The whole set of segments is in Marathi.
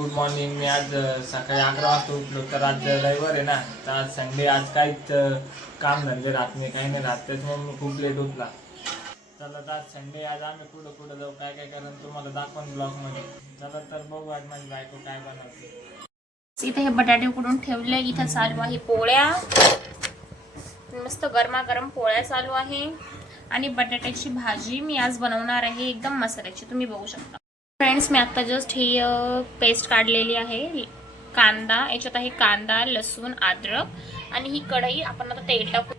Good morning. मी आज सकाळी 11 वाजता उठलो. तर आज रविवार आहे ना, तर आज संडे. आज काहीच काम धंदे राहत नाही, काही नाही राहत, त्याच्यामुळे मी खूप लेट उठला. चला तर आज संडे. आज आम्ही कुठं कुठं जाऊ, काय काय करून तुम्हाला दाखवून ब्लॉगमध्ये. चला तर बघू आज माझी बायको काय बनवते. इथे हे बटाटे उकडून ठेवले. इथं चालू आहे पोळ्या, मस्त गरमागरम पोळ्या चालू आहे. आणि बटाट्याची भाजी मी आज बनवणार आहे, एकदम मसाल्याची, तुम्ही बघू शकता. फ्रेंड्स, मी आता जस्ट ही पेस्ट काढलेली आहे. कांदा, याच्यात आहे कांदा, लसूण, अद्रक. आणि ही कढई आपण आता तेल टाकू.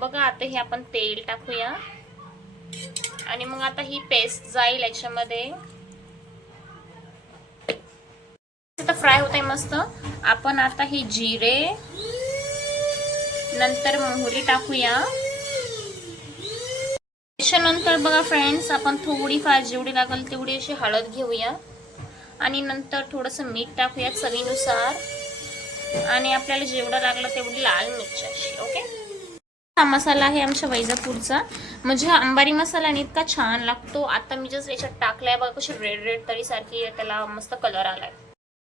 बघा, आता हे आपण तेल टाकूया. आणि मग आता ही पेस्ट जाईल याच्यामध्ये. आता फ्राय होते मस्त. आपण आता ही जिरे, नंतर मोहरी टाकूया. त्याच्यानंतर बघा फ्रेंड्स, आपण थोडीफार जेवढी लागेल तेवढी अशी हळद घेऊया. आणि नंतर थोडंसं मीठ टाकूया चवीनुसार. आणि आपल्याला जेवढं लागलं तेवढी लाल मिरची अशी. ओके, हा मसाला आहे आमच्या वैजापूरचा. म्हणजे हा अंबारी मसाला आणि इतका छान लागतो. आता मी जस्ट याच्यात टाकलाय बघा, कशी रेड रेड तरी सारखी त्याला मस्त कलर आलाय.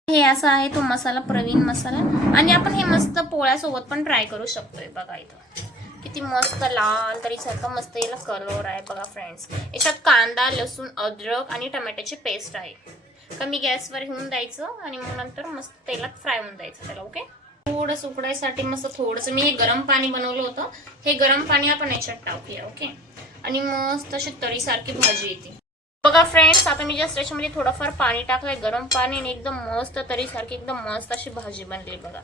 हे असा आहे तो मसाला, प्रवीण मसाला. आणि आपण हे मस्त पोळ्यासोबत पण ट्राय करू शकतोय. बघा इथं किती मस्त लाल तरी सारखं मस्त याला कलर आहे. बघा फ्रेंड्स, याच्यात कांदा, लसूण, अद्रक आणि टोमॅटोची पेस्ट आहे. कमी गॅसवर होऊन द्यायचं आणि मग नंतर मस्त तेलात फ्राय होऊन द्यायचं त्याला. ओके, थोडंसं उकडायसाठी मस्त थोडंसं मी हे गरम पाणी बनवलं होतं. हे गरम पाणी आपण याच्यात टाकूया. ओके, आणि मस्त अशी तरीसारखी भाजी येते. बघा फ्रेंड्स, आता मी जस्ट याच्यामध्ये थोडंफार पाणी टाकलंय, गरम पाणी, आणि एकदम मस्त तरीसारखी एकदम मस्त अशी भाजी बनली. बघा,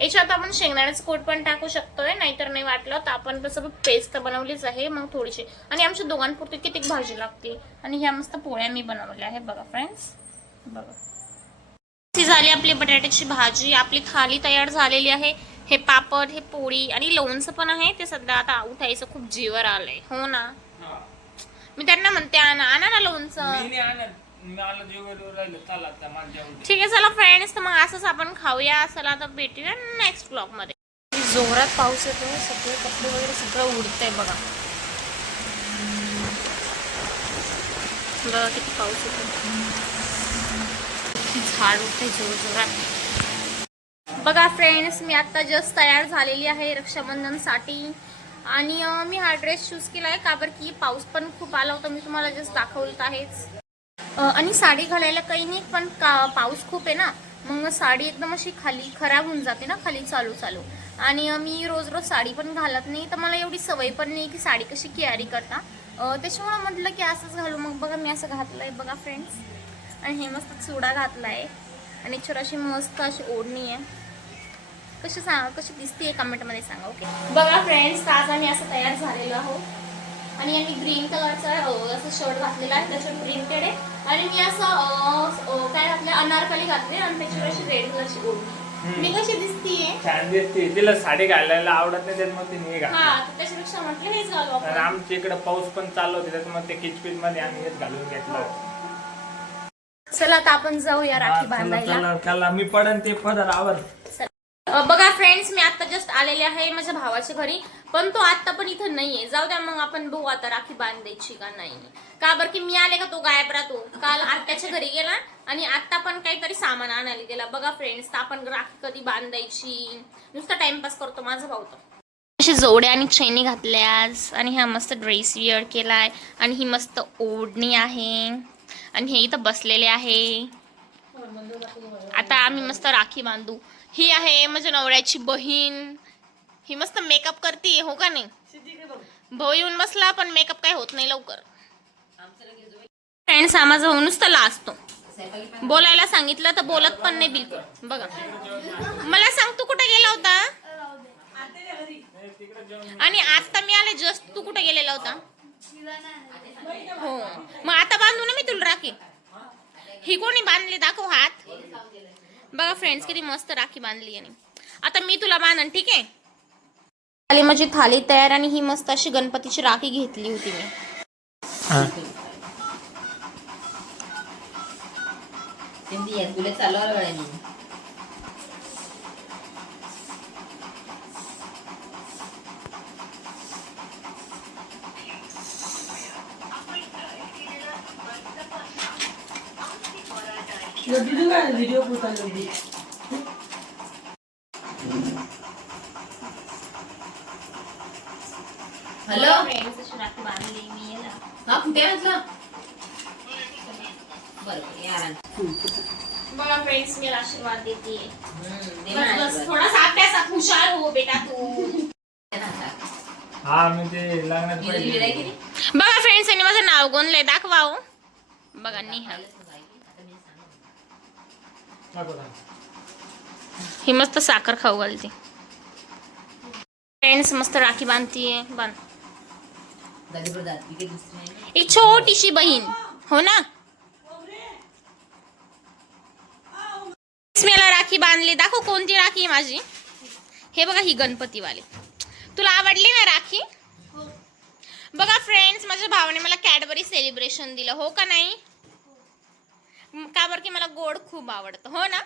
याच्यात आपण शेंगदाण्याचं कूट पण टाकू शकतोय, नाहीतर नाही वाटलं तर आपण तसं पेस्ट बनवलीच आहे मग थोडीशी. आणि आमच्या दोघांपुरती किती भाजी लागते. आणि ह्या मस्त पोळ्या मी बनवल्या आहे. बघा फ्रेंड्स, बघा झाली आपली बटाट्याची भाजी. आपली थाली तयार झालेली आहे. हे पापड, हे पोळी आणि लोणचं पण आहे. ते सध्या आता उठायचं खूप जीवर आलंय. हो ना, मी त्यांना म्हणते आणा ना लोणचं. ठीक आहे, चला फ्रेंड्स, तर मग असंच आपण खाऊया. चला तर भेटूया नेक्स्ट ब्लॉग मध्ये. जोरात पाऊस येतो, सगळे कपडे वगैरे सगळं उडतंय. बघा बघा किती पाऊस येतो, झाड उडते जोर जोरात. बघा फ्रेंड्स, मी आता जस्ट तयार झालेली आहे रक्षाबंधनसाठी. आणि मी हा ड्रेस चूज केला आहे का बरं की पाऊस पण खूप आला होता, मी तुम्हाला जस्ट दाखवत आहेच. आणि साडी घालायला काही नाही, पण पाऊस खूप आहे ना, मग साडी एकदम अशी खाली खराब होऊन जाते ना, खाली चालू चालू. आणि मी रोज रोज साडी पण घालत नाही, तर मला एवढी सवय पण नाही की साडी कशी कॅरी करता. त्याच्यामुळे म्हटलं की असंच घालू. मग बघा मी असं घातलंय बघा फ्रेंड्स. आणि हे मस्त चुडा घातलाय आणि छोटीशी मस्त अशी ओढणी आहे. कशी दिसते कमेंटमध्ये सांगा. ओके, बघा फ्रेंड्स, आज आम्ही असं तयार झालेलो आहोत. आणि आम्ही ग्रीन कलरचा असं शर्ट घातलेला आहे, त्याच्यावर प्रिंटेड आहे. आणि मी असं काय घातलं, अनारकली घातली आणि त्याच्यावर अशी रेड कलरची ओढणी. मी कशी दिसतीये? छान दिसते. तिला साडी घालायला आवडत नाही, त्याच्यामुळे ती नाही घालत. हा, त्याच्यापेक्षा म्हटलं हेच घालू आपण. आमच्या इकडे पाऊस पण चालू होते, त्याच्यामुळे ते किचपिच मध्ये आम्ही हेच घालून घेतलं. चला आता आपण जाऊया राखी बांधायला. मी पडन ते पदर आवर. बघा फ्रेंड्स, मी आता जस्ट आलेले आहे माझ्या भावाच्या घरी, पण तो आता पण इथं नाहीये. जाऊ द्या, मग आपण बघू आता राखी बांधायची का नाही. का बरं की मी आले का तो गायब राहतो. काल आत्याच्या घरी गेला आणि आता पण काहीतरी सामान आणायला गेला. बघा फ्रेंड्स, तर आपण राखी कधी बांधायची, नुसता टाइमपास करतो माझा भाऊ. तर अशी जोड्या आणि चैनी घातल्या आज. आणि हा मस्त ड्रेस वेअर केलाय. आणि ही मस्त ओढणी आहे. आणि हे इथं बसलेले आहे. आता आम्ही मस्त राखी बांधू. ही आहे माझ्या नवऱ्याची बहीण. ही मस्त मेकअप करते, हो का नाही? भाऊ येऊन बसला, पण मेकअप काय होत नाही लवकर. फ्रेंड्स, हा माझा भाऊ नुसता लाजतो. बोलायला सांगितलं तर बोलत पण नाही बिलकुल. बघा, मला सांग तू कुठे गेला होता? आणि आता मी आले जस्ट, तू कुठे गेलेला होता? हो, मग आता बांधू ना मी तुला राखी. ही कोणी बांधली दाखव हात. बघा फ्रेंड्स, किती मस्त राखी बांधली. आणि आता मी तुला बांधन, ठीक आहे? आली माझी थाली तयार. आणि ही मस्त अशी गणपतीची राखी घेतली होती मी. व्हिडिओ हॅलो फ्रेंड्स, अशी राखी बांधली मी याला. हा कुठे वाजला बरोबर यार बघा फ्रेंड्स, मी आशीर्वाद देते. बस बस थोडासा अभ्यासात हुशार हो बेटा तू. हा मी ते लग्नात पहिले. बघा फ्रेंड्स, यांनी माझं नाव गोंदलंय, दाखवा हो. बघा निहाल. ही मस्त साखर खाऊ घालते. फ्रेंड्स मस्त राखी बांधतीये. बांध. एक छोटीशी बहीण हो ना. मला राखी बांधली. दाखव कोणती राखी आहे माझी. हे बघा, ही गणपतीवाली. तुला आवडली ना राखी. बघा फ्रेंड्स, माझ्या भावाने मला कॅडबरी सेलिब्रेशन दिलं, हो का नाही. का बरं की मला गोड खूप आवडतं, हो ना.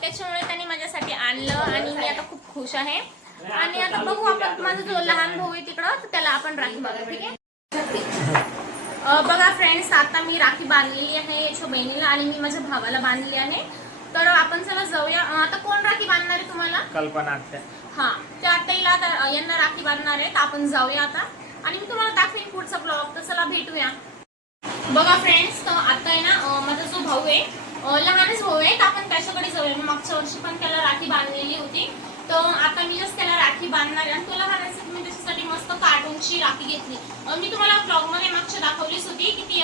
त्याच्यामुळे त्यांनी माझ्यासाठी आणलं आणि मी आता खूप खुश आहे. आणि आता बघू आपण, माझा जो लहान भाऊ आहे तिकडं, तर त्याला आपण राखी बांधू. ठीक आहे. बघा फ्रेंड्स, आता मी राखी बांधलेली आहे याच्या बहिणीला आणि मी माझ्या भावाला बांधली आहे. तर आपण चला जाऊया. आता कोण राखी बांधणार आहे तुम्हाला. कल्पना आत्या. हा, त्या आत्याला आता यांना राखी बांधणार आहे. तर आपण जाऊया आता आणि मी तुम्हाला दाखवेन पुढचा ब्लॉग. तर चला भेटूया. बघा फ्रेंड्स, तर आता आहे ना माझा जो भाऊ आहे, लहानच भाऊ आहे, तर आपण त्याच्याकडे जाऊया. मी मागच्या वर्षी पण त्याला राखी बांधलेली होती. तर आता मी जस्ट त्याला राखी बांधणार आहे. आणि तो लहान असेल, मी त्याच्यासाठी मस्त कार्टूनची राखी घेतली. मी तुम्हाला ब्लॉगमध्ये मागच्या दाखवलीच होती की ती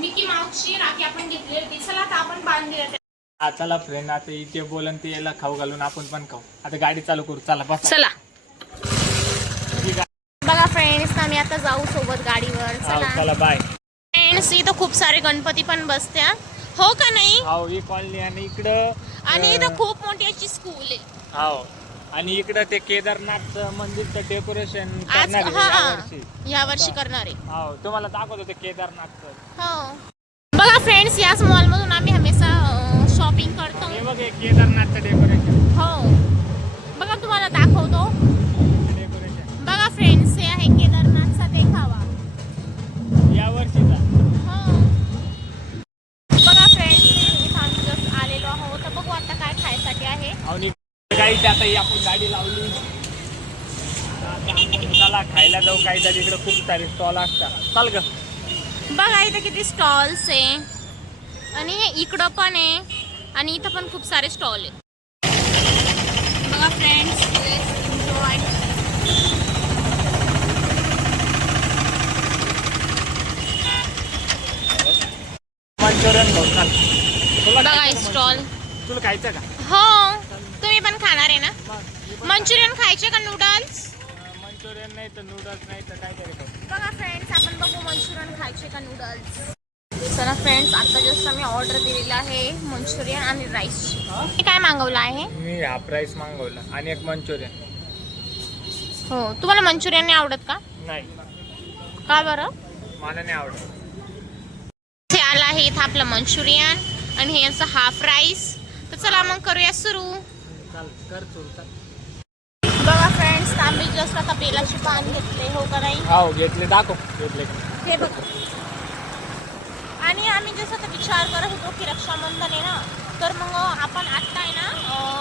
मिकी माऊसची राखी आपण घेतली होती. चला आता आपण बांधूया. चला फ्रेंड, आता इथे बोलन ते याला खाऊ घालून आपण पण खाऊ. आता गाडी चालू करू. चला बस. चला. बघा फ्रेंड्स, आम्ही आता जाऊ सोबत गाडीवर. चला बाय. फ्रेंड्स, इथं खूप सारे गणपती पण बसत्या, हो का नाही. हो, ही कॉलनी आणि इकडं आणि इथं खूप मोठी अशी स्कूल आहे. हो, आणि इकडं ते केदारनाथचं मंदिरचं डेकोरेशन आज करणार आहे यावर्षी. या वर्षी करणार आहे. हो, तुम्हाला दाखवत होते केदारनाथचं. हो. बघा फ्रेंड्स, याच मॉल मधून आम्ही हमेशा शॉपिंग करतो. हे बघ, हे केदारनाथचं डेकोरेशन. हो, बघा तुम्हाला दाखवतो. डेकोरेशन बघा फ्रेंड्स, हे आहे केदारनाथचा देखावा या वर्षीचा. हो. बघा फ्रेंड्स, इथं आम्ही जस्ट आलेलो आहोत. तर बघू आता काय खायसाठी आहे. आणि काही त्यातही आपण गाडी लावली. चला खायला जाऊ काहीतरी. इकडे खूप सारे स्टॉल असतात. चाल ग. बघा इथं किती स्टॉल्स आहे आणि हे इकडं पण आहे आणि इथं पण खूप सारे स्टॉल आहे. बघा फ्रेंड्स, एन्जॉय. मंचुरियन भाऊ. बघा स्टॉल. तुला खायचं का. हो, तुम्ही पण खाणार आहे ना. मंचुरियन खायचे का नूडल्स. मंचुरियन नाही तर नूडल्स नाही तर काहीतरी खाऊ. बघा फ्रेंड्स, आपण बघू मंचुरियन खायचे का नूडल्स. चला फ्रेंड्स, आता जस्ट आम्ही ऑर्डर दिलेला आहे मंचुरियन आणि राईस. काय मागवलं आहे. मी हाफ राईस मागवला आणि एक मंचुरियन. हो, तुम्हाला मंचुरियन नाही आवडत का. नाही, का बरं. मला नाही आवडत. इथे आला आहे इथं आपलं मंचुरियन आणि हे यांचं हाफ राईस. तर चला मग करूया सुरू. चाल कर सुरू. चाल. बघा फ्रेंड्स, आम्ही जस्ट आता बेलाची पान घेतले, हो का नाही. हो, घेतले. दाखव घेतले. हे बघा. आणि आम्ही जसं आता विचार करत होतो की रक्षाबंधन आहे ना, तर मग आपण आता आहे ना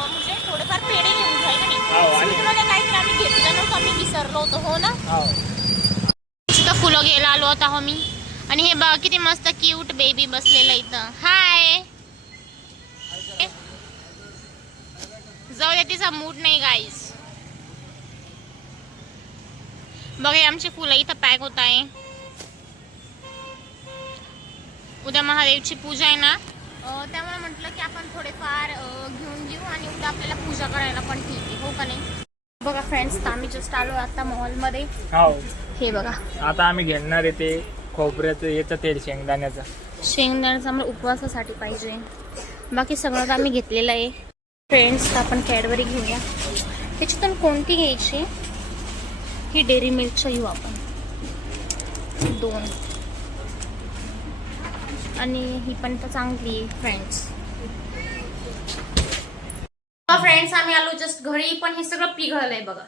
म्हणजे थोडेफार पेढे घेऊन जाय का नाही. स्वीटमध्ये काहीतरी आम्ही घेतलं नव्हतं, आम्ही विसरलो होतो, हो ना. तिथं फुलं घ्यायला आलो होता हो मी. आणि हे बघा किती मस्त क्यूट बेबी बसलेलं इथं. हाय. जाऊ दे, तिचा मूड नाही गाईज. बघा आमची फुलं इथं पॅक होत आहे. उद्या महादेवची पूजा आहे ना, त्यामुळे म्हटलं की आपण थोडेफार घेऊन घेऊ आणि उद्या आपल्याला पूजा करायला पण ठीक आहे, हो का नाही. बघा फ्रेंड्स, आम्ही जस्ट आलो आता मॉलमध्ये. हो, हे बघा आता आम्ही घेणार आहे ते खोबऱ्याचं याचं तेल, शेंगदाण्याचं. शेंगदाण्याचं आम्हाला उपवासासाठी पाहिजे. बाकी सगळं आम्ही घेतलेलं आहे. फ्रेंड्स, आपण कॅडबरी घेऊया. त्याच्यातून कोणती घ्यायची. ही डेअरी मिल्कच्या घेऊ आपण 2. आणि ही पण तर चांगली आहे फ्रेंड्स. फ्रेंड्स, आम्ही आलो जस्ट घरी, पण हे सगळं पिघळलंय बघा.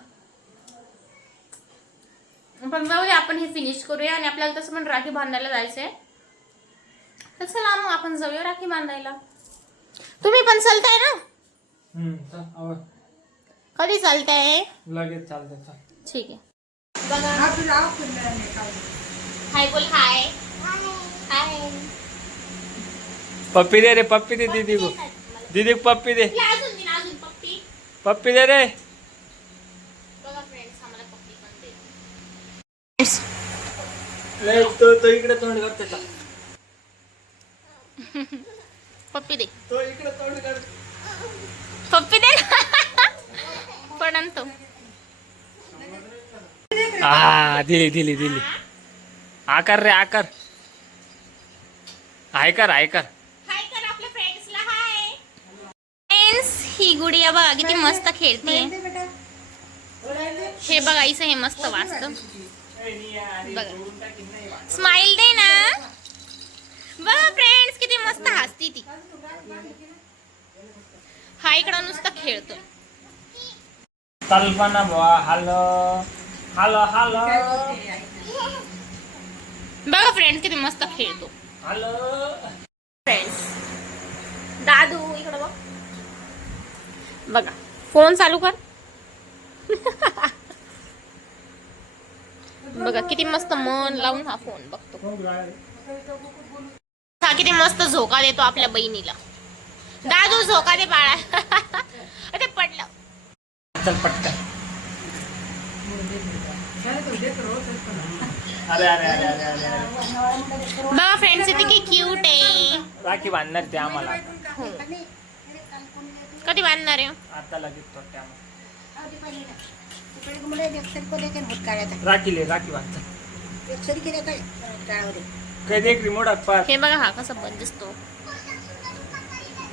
पण जाऊ दे, आपण हे फिनिश करूया. आणि आपल्याला तसं पण राखी बांधायला जायचंय. तर चला मग आपण जाऊया राखी बांधायला. तुम्ही पण चालताय ना? चल आवर. कधी चालताय? लगेच चालतंय चल. ठीक आहे. हाय बोल. हाय हाय. पप्पी दे रे, पप्पी दे दीदी को. दीदी को पप्पी दे. अजून दिन अजून पप्पी. पप्पी दे रे. बघा फ्रेंड्स आम्हाला पप्पी पण दे. नाही तो इकडे तोंड करते का? पप्पी दे. तो इकडे तोंड कर. पप्पी दे. पण तो दिली. आकार रे आकार. आयकर. हाय कर आपल्या फ्रेंड्सला. Hi friends. ही गुडिया बघा किती मस्त खेळते. हे बघा इथं हे मस्त वाचतं. बघा स्माइल दे ना. बघा फ्रेंड्स किती मस्त हसती ती. हा इकडं नुसतं खेळतो. कल्पना बुवा. हॅलो. बघा फ्रेंड्स किती मस्त खेळतो. हॅलो. फ्रेंड्स दादू इकडं बघ. बघा फोन चालू कर. बघा किती मस्त मन लावून हा फोन बघतो. हा किती मस्त झोका देतो आपल्या बहिणीला. दादू झोका दे बाळा. ते पडलं. चल पटकन. अरे. बघा फ्रेंड्स इथे की क्यूट आहे. राखी बांधणार ते आम्हाला. हो. कधी बांधणार आहे? आता लगेच तो राखी बांध. कधी एक रिमोट पार. हे बघा हा कसा बंद दिसतो.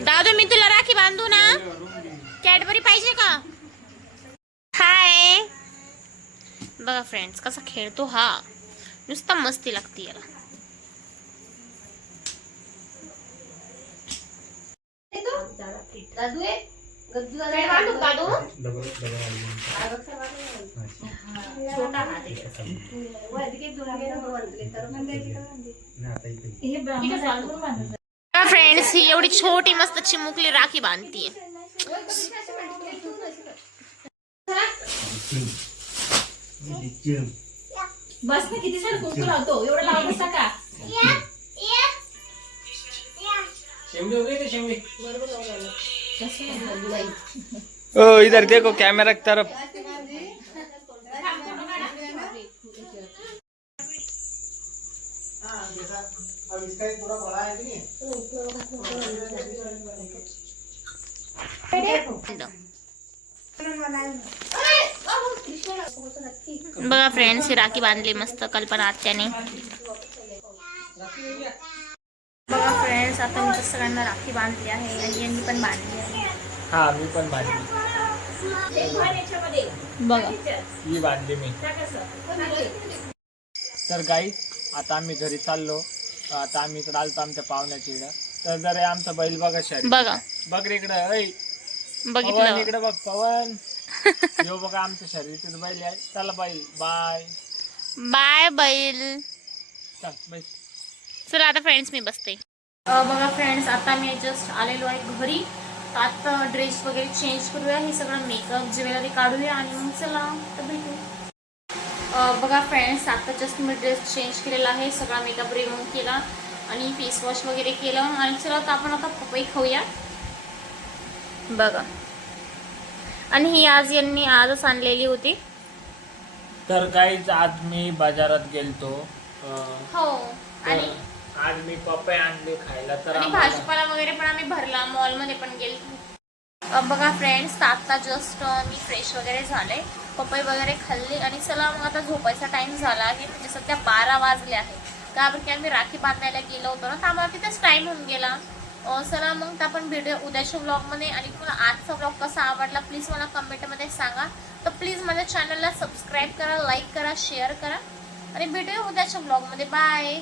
दादू मी तुला राखी बांधू ना? कॅडबरी पाहिजे का? हाय. बघा फ्रेंड्स कसा खेळतो हा. नुसता मस्ती लागते याला. फ्रेंड्स ही एवढी छोटी मस्त चिमुकली राखी बांधतीये. बस ना किती छान कुंकू लावतो. एवढं लावत असता का? शेंगडी हो गई थे शेंगडी. ओ इधर देखो कैमरा की तरफ. बघा फ्रेंड्स ही राखी बांधली मस्त कल्पना आत्याने. बघा फ्रेंड्स आता मी सगळ्यांना राखी बांधली आहे आणि यांनी पण बांधली आहे. हा मी पण बांधली. बघा ही बांधली मी. तर गाईस आता आम्ही घरी चाललो. आता आम्ही इकडे आलतो आमच्या पाहुण्याच्या इकडं. तर जरा आमचा बैल बघा शरीर. बघा बघ रे इकडं. पवन बघितलं. इकडे बघ पवन. यो बघा आमचं शरीर तिथं बैल आहे. चला बैल बाय. बाय बैल. चल बैल. चला आता फ्रेंड्स मी बसते. बघा फ्रेंड्स आता मी जस्ट आलेलो आहे घरी. तर आता ड्रेस वगैरे चेंज करूया. हे सगळं मेकअप ज्वेलरी काढूया आणि मग चला तर भेटू. बघा फ्रेंड्स आता जस्ट मी ड्रेस चेंज केलेला आहे. सगळा मेकअप रिमूव्ह केला आणि फेस वॉश वगैरे केलं आणि चला तर आपण आता पपई खाऊया. बघा आणि ही आज यांनी आजच आणलेली होती. तर गाईज आज मी बाजारात गेलतो. हो आणि आज मी पपई आणले खायला. तर आणि भाजीपाला वगैरे पण आम्ही भरला. मॉलमध्ये पण गेलो. बघा फ्रेंड्स आता जस्ट मी फ्रेश वगैरे झाले. पपई वगैरे खाल्ली आणि चला मग आता झोपायचा टाइम झाला आहे. म्हणजे सध्या 12 वाजले आहे. का बरं की आम्ही राखी बांधायला गेलो होतो ना तर आम्हाला तिथेच टाइम होऊन गेला. चला मग तर आपण भेटूया उद्याच्या व्लॉगमध्ये. आणि तुम्हाला आजचा व्लॉग कसा आवडला प्लीज मला कमेंटमध्ये सांगा. तर प्लीज माझ्या चॅनलला सबस्क्राईब करा, लाईक करा, शेअर करा आणि भेटूया उद्याच्या व्लॉगमध्ये. बाय.